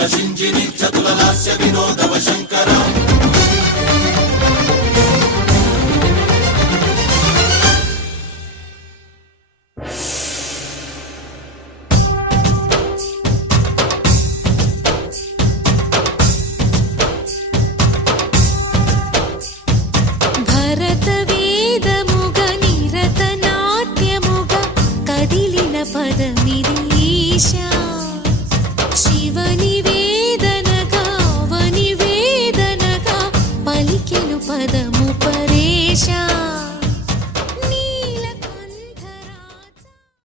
చతుల శింజిని చతుల లాస్య వినోదవ శంకర శివని వేదనగా అవని వేదనగా పలికెను పదము పరేశా